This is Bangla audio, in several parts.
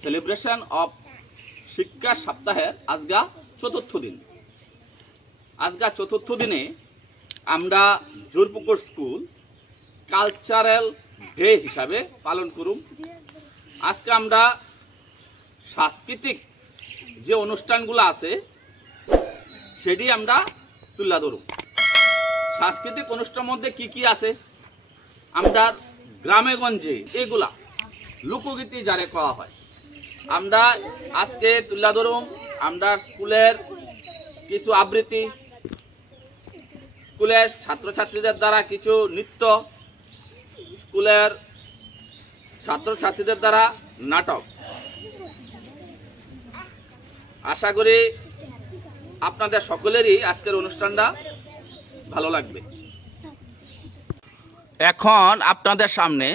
সেলিব্রেশন অফ শিক্ষা সপ্তাহের আজগা চতুর্থ দিন। আজগা চতুর্থ দিনে আমরা জোরপুকুর স্কুল কালচারাল ডে হিসাবে পালন করুম। আজকে আমরা সাংস্কৃতিক যে অনুষ্ঠানগুলো আছে সেটি আমরা তুলে ধরুম। সাংস্কৃতিক অনুষ্ঠানের মধ্যে কি কি আছে, আমরা গ্রামে গঞ্জে এগুলা লোকগীতি যারে কওয়া হয় আমরা আজকে তুলে ধরুম। আমরা স্কুলের কিছু আবৃত্তি, স্কুলের ছাত্রছাত্রীদের দ্বারা কিছু নৃত্য, স্কুলের ছাত্রছাত্রীদের দ্বারা নাটক। আশা করি আপনাদের সকলেরই আজকের অনুষ্ঠানটা ভালো লাগবে। এখন আপনাদের সামনে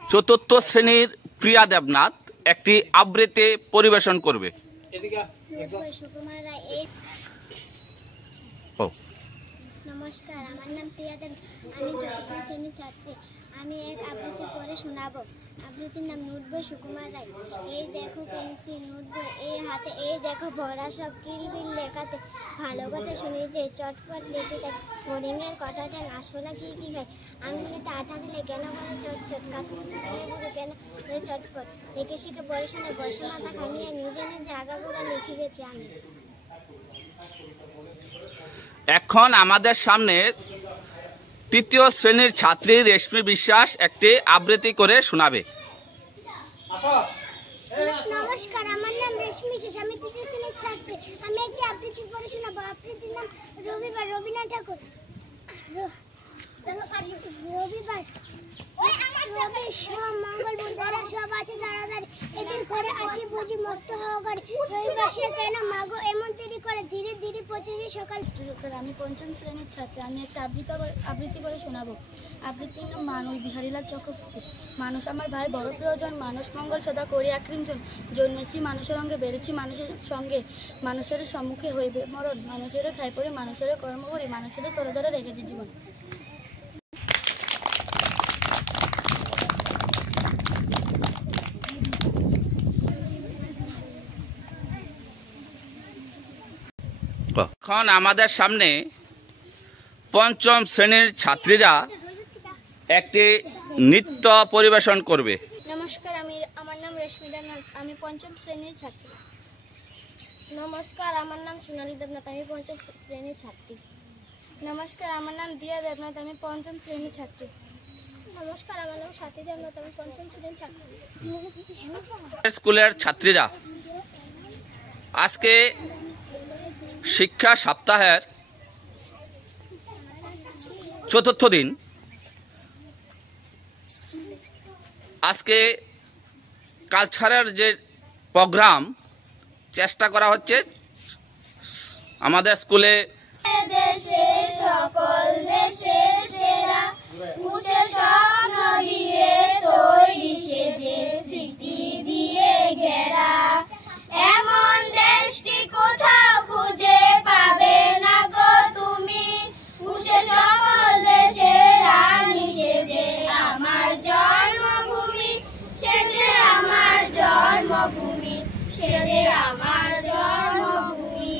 চতুর্থ শ্রেণীর প্রিয়া দেবনাথ একটি আবৃত্তি পরিবেশন করবে। নমস্কার, আমার নাম প্রিয়া দেব, আমি চতুর্থ শ্রেণীর ছাত্রী। আমি এক আবৃত্তি পড়ে শোনাবো। আবৃত্তির নাম নুটবো সুকুমার রায়। এই দেখো পেন্সিল নুটবো এই হাতে, এই দেখো ভরা সব কিলবিল লেখাতে। ভালো কথা শুনে যে চটপট লেখে যায়, হরিণের কথাটা নাশোলা কি কি হয়। আঙুলিতে আঠা দিলে কেন করে চটচট, কাকুরে কেন চটপট। দেখে শিখে পড়াশোনায় বসে মাথা খামিয়ে নিজে নিজে আগাগোড়া লিখে গেছি আমি। এখন আমাদের সামনে তৃতীয় শ্রেণীর ছাত্রী রেশমি বিশ্বাস একটি আবৃত্তি করে শোনাবে। নমস্কার, আমার নাম রেশমি বিশ্বাস, আমি তৃতীয় শ্রেণীর ছাত্রী। আমি একটি আবৃত্তি পড়ে শোনাবো। আবৃত্তির নাম রবিবার। রবীন্দ্রনাথ ঠাকুর। রবিবার রবি সোম মঙ্গল বুধবার সব আছে দাঁড়াদাঁড়ি, এদের ঘরে আছে বুঝি মস্ত হওয়া করে। রবিবার সে কেন মাগো এমন দেরি করে, ধীরে ধীরে প্রতিদিন সকাল। আমি পঞ্চম শ্রেণীর ছাত্রী। আমি একটা আবৃত্তি করে শোনাবো। আবৃত্তির নাম মানুষ। বিহারীলাল চক্রবর্তী। মানুষ আমার ভাই বড় প্রিয়জন, মানুষ মঙ্গল সদা করি একৃঞ্জন। জন্মেছি মানুষের অঙ্গে, বেড়েছি মানুষের সঙ্গে, মানুষের সম্মুখে হইবে মরণ। মানুষের খাই পড়ি, মানুষের কর্ম করি, মানুষের তরে ধরে রেখেছি জীবন। এখন আমাদের সামনে পঞ্চম শ্রেণীর ছাত্রীরা একটি নৃত্য পরিবেশন করবে। নমস্কার, আমার নাম রেশমি দেবনাথ, আমি পঞ্চম শ্রেণীর ছাত্রী। নমস্কার, আমার নাম সোনালী দেবনাথ, আমি পঞ্চম শ্রেণীর ছাত্রী। নমস্কার, আমার নাম দিয়া দেবনাথ, আমি পঞ্চম শ্রেণীর ছাত্রী। নমস্কার, আমার নাম সাথী দেবনাথ, আমি পঞ্চম শ্রেণীর ছাত্রী। স্কুলের ছাত্রীরা আজকে শিক্ষা সপ্তাহের চতুর্থ দিন। আজকে কালচারের যে প্রোগ্রাম চেষ্টা করা হচ্ছে আমাদের স্কুলে। দেশে সকল দেশের সেরা মুছে স্বপ্ন দিয়ে তৈরি সেজে স্মৃতি দিয়ে ঘেরা, এমন দেশটি কোথাও খুঁজে পাবে না গো তুমি। মুছে সকল দেশের রানী সেজে আমার জন্মভূমি, সেজে আমার জন্মভূমি, সেজে আমার জন্মভূমি।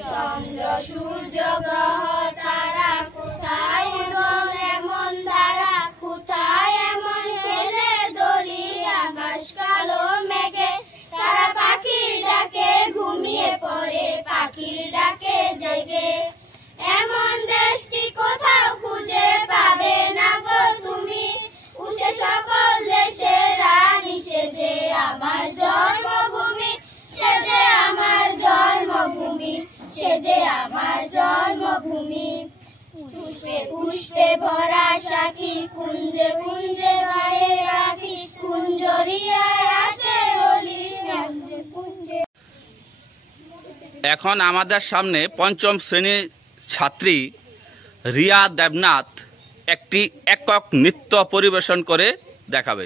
চন্দ্র সূর্য গ্রহ তারা কোথায় এমন ধারা, কোথায় এমন খেলে দড়ি আকাশ কালো মেঘে। তারা পাখির ডাকে ঘুমিয়ে পড়ে, পাখির ডাকে জেগে। এমন দেশটি কোথাও খুঁজে পাবে না গো তুমি। উঠে সকল দেশের রানী সেজে আমার জন্মভূমি, সেজে আমার জন্মভূমি, সেজে আমার জন্মভূমি। পুষ্পে পুষ্পে ভরা সাখী, কুঞ্জে কুঞ্জে গায়ে রাখি, কুঞ্জরিয়ায় আসে হোলি কুঞ্জে কুঞ্জে। এখন আমাদের সামনে পঞ্চম শ্রেণীর ছাত্রী রিয়া দেবনাথ একটি একক নৃত্য পরিবেশন করে দেখাবে।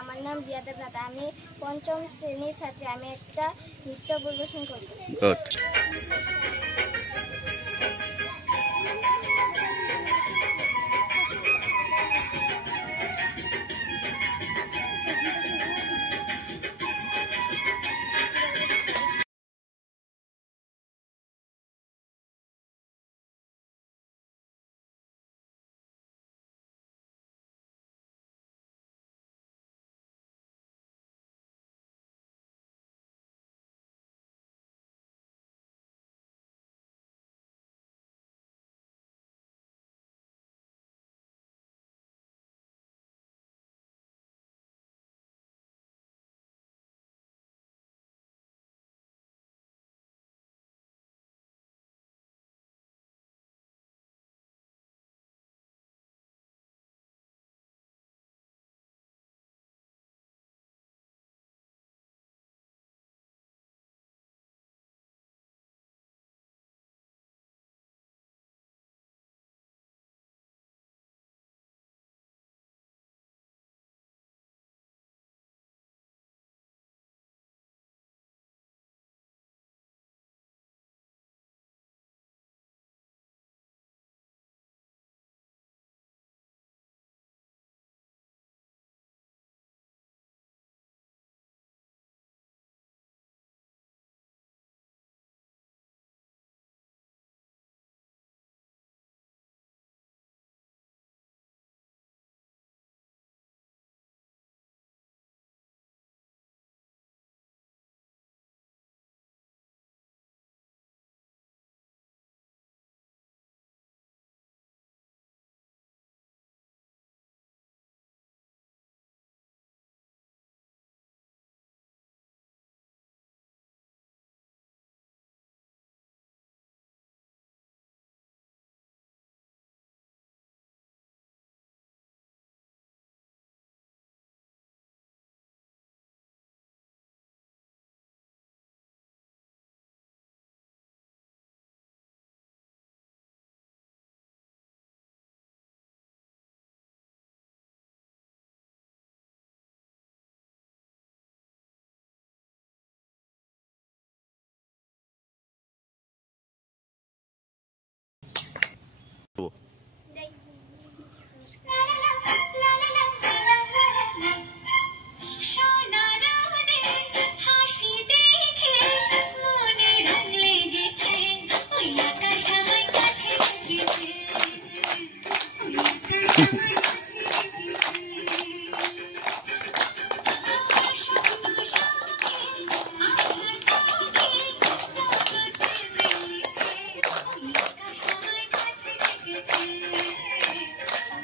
আমার নাম রিয়া দেবনাথ, আমি পঞ্চম শ্রেণীর ছাত্রী। আমি একটা নৃত্য পরিবেশন করি।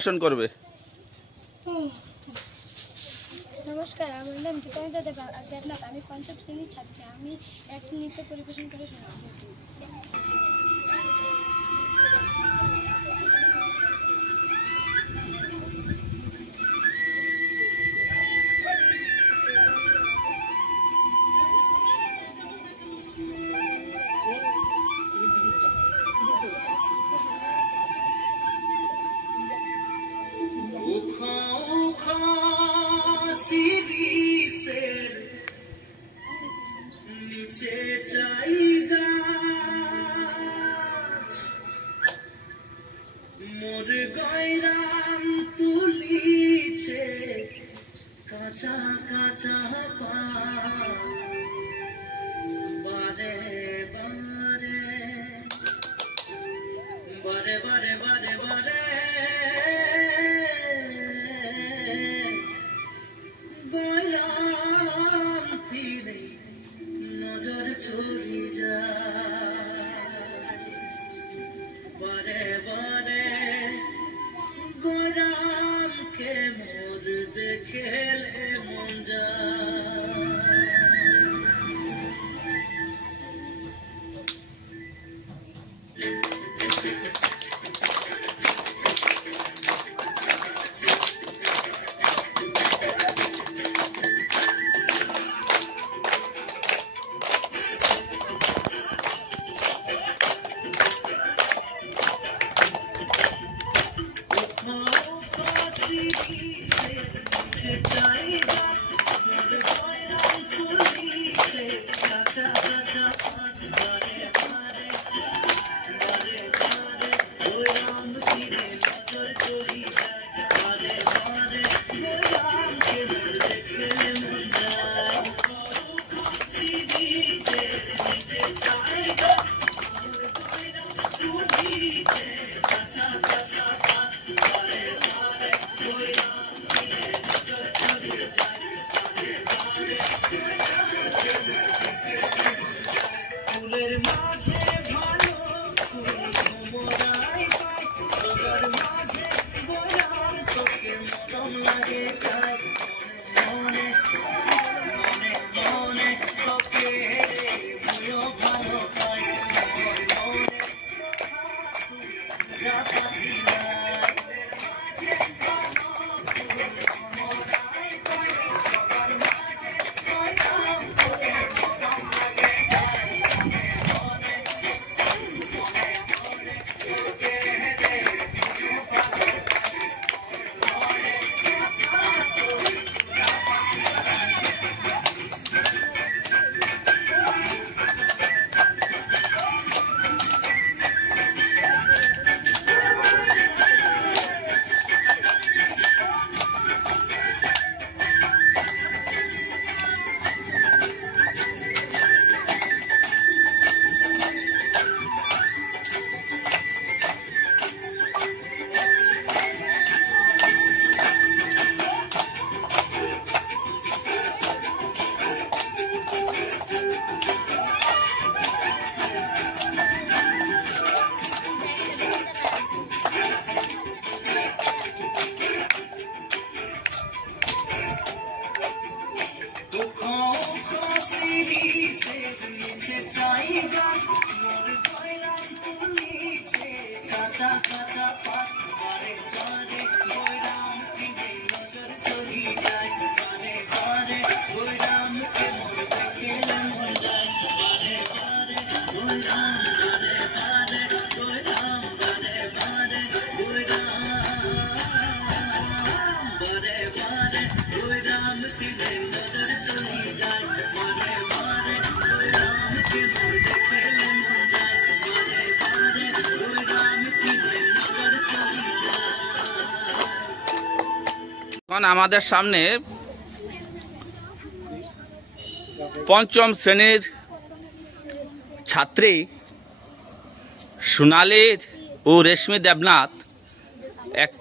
পরিবেশন করবে। নমস্কার, আমার নাম গীতাঞ্জলি দেবনাথ। আমি পঞ্চম শ্রেণীর ছাত্রী। আমি একটি নৃত্য পরিবেশন করে শোনাবো। নিচে চাই গাছ মোর গয়রাম তুলিছে কাঁচা কাঁচা বারে বারে বারে বারে বারে বারে গয়রাম তীরে নজর চলি যায় বারে বারে গয়রামকে মোর দেখেলে মন যায়। এখন আমাদের সামনে পঞ্চম শ্রেণীর ছাত্রী সোনালী ও রেশমি দেবনাথ এক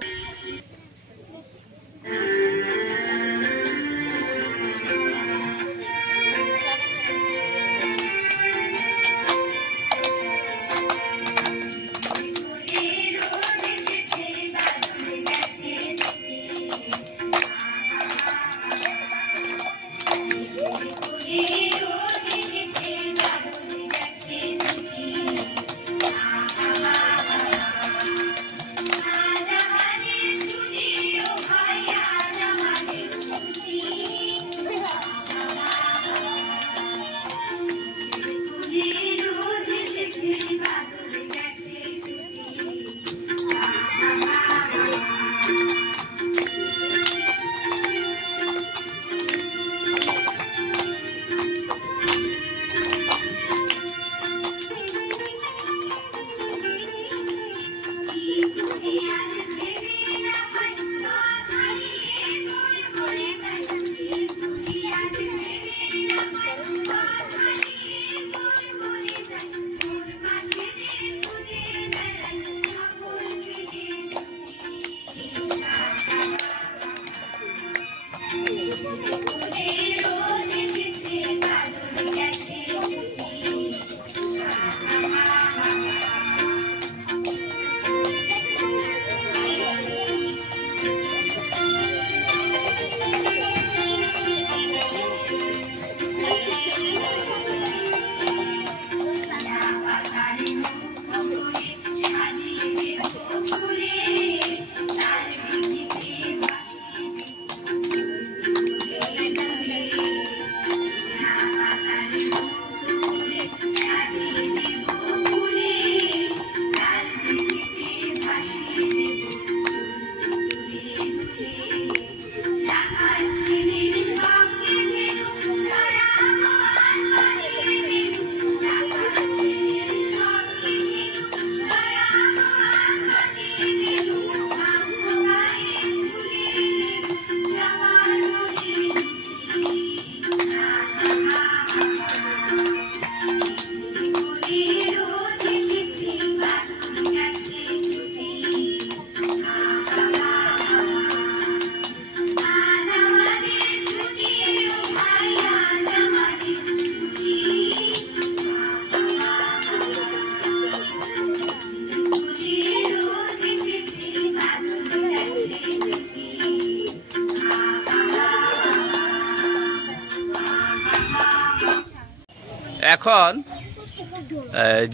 এখন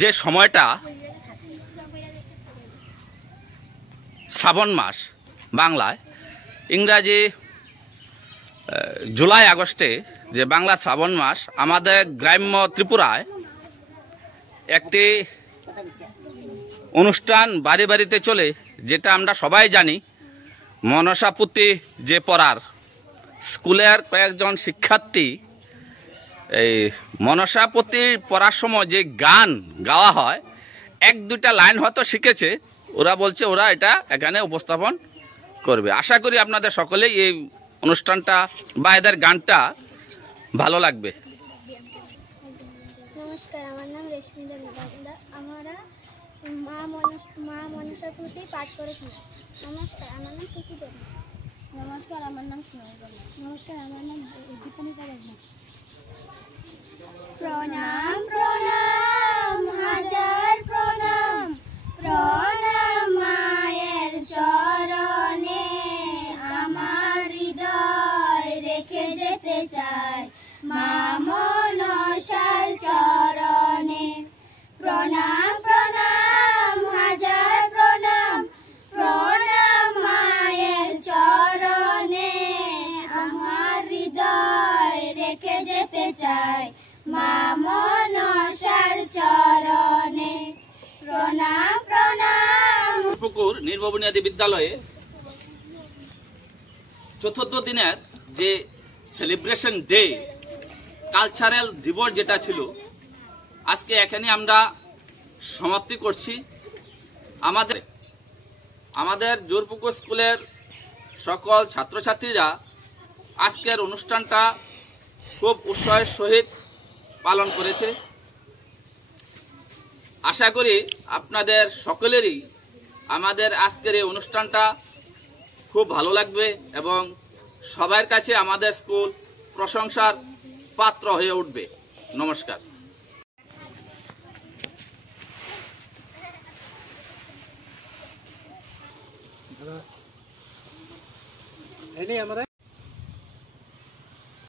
যে সময়টা শ্রাবণ মাস বাংলায়, ইংরাজি জুলাই আগস্টে যে বাংলা শ্রাবণ মাস, আমাদের গ্রাম্য ত্রিপুরায় একটি অনুষ্ঠান বাড়ি বাড়িতে চলে, যেটা আমরা সবাই জানি। মনসাপুতি যে পড়ার স্কুলের কয়েকজন শিক্ষার্থী এই মনসাপতি পড়ার সময় যে গান গাওয়া হয়, এক দুইটা লাইন হয়তো শিখেছে, ওরা বলছে ওরা এটা এখানে উপস্থাপন করবে। আশা করি আপনাদের সকলেই এই অনুষ্ঠানটা বা এদের গানটা ভালো লাগবে। নমস্কার, আমার নাম রেশমি দেবী। আমরা মা মনসাপুতি পাঠ করে শোনাই। নমস্কার, আমার নাম প্রীতি দেবী। নমস্কার, আমার নাম সোনাই দেবী। নমস্কার, আমার নাম দীপনিতা দেবী। প্রণাম প্রণাম হাজার প্রণাম, প্রণাম মায়ের চরণে, আমার হৃদয় রেখে যেতে চাই মা মনসার চরণে। প্রণাম প্রণাম হাজার প্রণাম, প্রণাম মায়ের চরণে, আমার হৃদয় রেখে যেতে চাই মা মনসার চরণে। প্রণাম প্রণাম। পুকুর নির্মবুনিয়াদী বিদ্যালয়ে চতুর্থ দিনের যে সেলিব্রেশন ডে, কালচারাল দিবস যেটা ছিল, আজকে এখানে আমরা সমাপ্তি করছি। আমাদের জোরপুকুর স্কুলের সকল ছাত্রছাত্রীরা আজকের অনুষ্ঠানটা খুব উৎসাহের সহিত পালন করেছে। আশা করি আপনাদের সকলেরই আমাদের আজকের এই অনুষ্ঠানটা খুব ভালো লাগবে এবং সবার কাছে আমাদের স্কুল প্রশংসার পাত্র হয়ে উঠবে। নমস্কার। আমরা